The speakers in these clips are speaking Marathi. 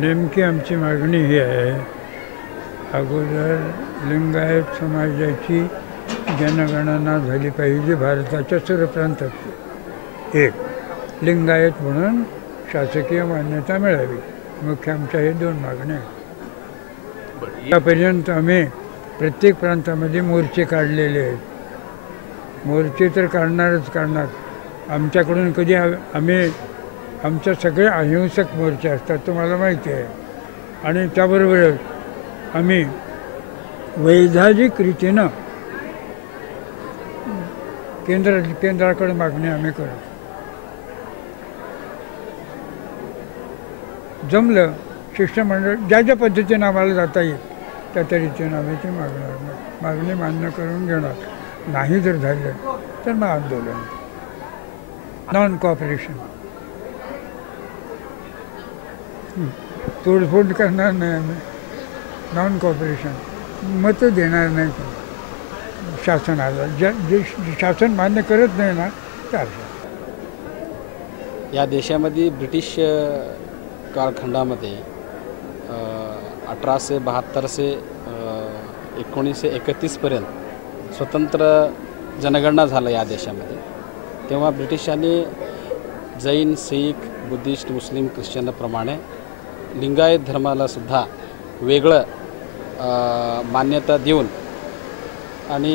नेमकी आमची मागणी ही आहे. अगोदर लिंगायत समाजाची जनगणना झाली पाहिजे भारताच्या सर्व प्रांतात एक लिंगायत म्हणून शासकीय मान्यता मिळावी. मुख्य आमच्या हे दोन मागण्या आहेत. आतापर्यंत आम्ही प्रत्येक प्रांतामध्ये मोर्चे काढलेले आहेत. मोर्चे तर काढणारच काढणार. आमच्याकडून कधी आम्ही आमच्या सगळे अहिंसक मोर्चे असतात तुम्हाला माहिती आहे. आणि त्याबरोबरच आम्ही वैधानिक रीतीनं केंद्र केंद्राकडे मागणी आम्ही करू जमलं शिष्टमंडळ ज्या ज्या पद्धतीनं आम्हाला जाता येईल त्या त्या रीतीनं आम्ही ती मागणार मागणी मान्य करून घेणार. नाही जर झालं तर मग आंदोलन. नॉन कॉपरेशन तोडफोड करणार नाही आम्ही. नॉन कॉपरेशन मतं देणार नाही शासनाला. ज्या जे शासन मान्य करत नाही ना त्या या देशामध्ये ब्रिटिश कालखंडामध्ये अठराशे बहात्तरशे एकोणीसशे एकतीसपर्यंत स्वतंत्र जनगणना झालं या देशामध्ये. तेव्हा ब्रिटिशांनी जैन शीख बुद्धिस्ट मुस्लिम ख्रिश्चनप्रमाणे लिंगायत धर्माला सुद्धा वेगळं मान्यता देऊन आणि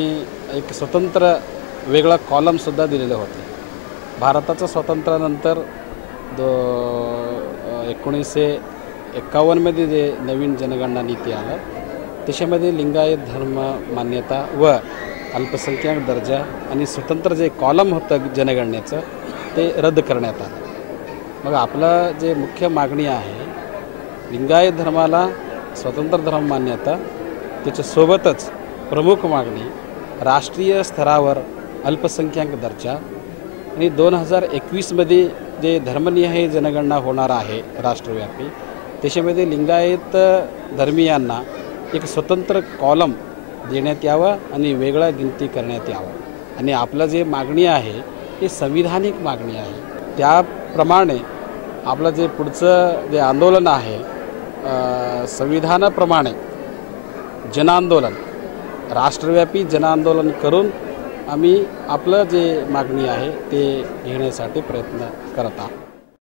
एक स्वतंत्र वेगळा कॉलमसुद्धा दिलेलं होते. भारताचं स्वातंत्र्यानंतर दो एकोणीसशे एकावन्नमध्ये जे नवीन जनगणना नीती आलं त्याच्यामध्ये लिंगायत धर्म मान्यता व अल्पसंख्याक दर्जा आणि स्वतंत्र जे कॉलम होतं जनगणनेचं ते रद्द करण्यात आलं. मग आपलं जे मुख्य मागणी आहे लिंगायत धर्माला स्वतंत्र धर्म मान्यता त्याच्यासोबतच प्रमुख मागणी राष्ट्रीय स्तरावर अल्पसंख्याक दर्जा. आणि दोन हजार एकवीसमध्ये जे धर्मनिहाय जनगणना होणार आहे राष्ट्रव्यापी त्याच्यामध्ये लिंगायत धर्मीयांना एक स्वतंत्र कॉलम देण्यात यावं आणि वेगळा गिनती करण्यात यावं. आणि आपलं जे मागणी आहे ती संविधानिक मागणी आहे. त्याप्रमाणे आपलं जे पुढचं जे आंदोलन आहे संविधानाप्रमाणे जनआंदोलन राष्ट्रव्यापी जनआंदोलन करून आम्ही आपलं जे मागणी आहे ते घेण्यासाठी प्रयत्न करत आहोत.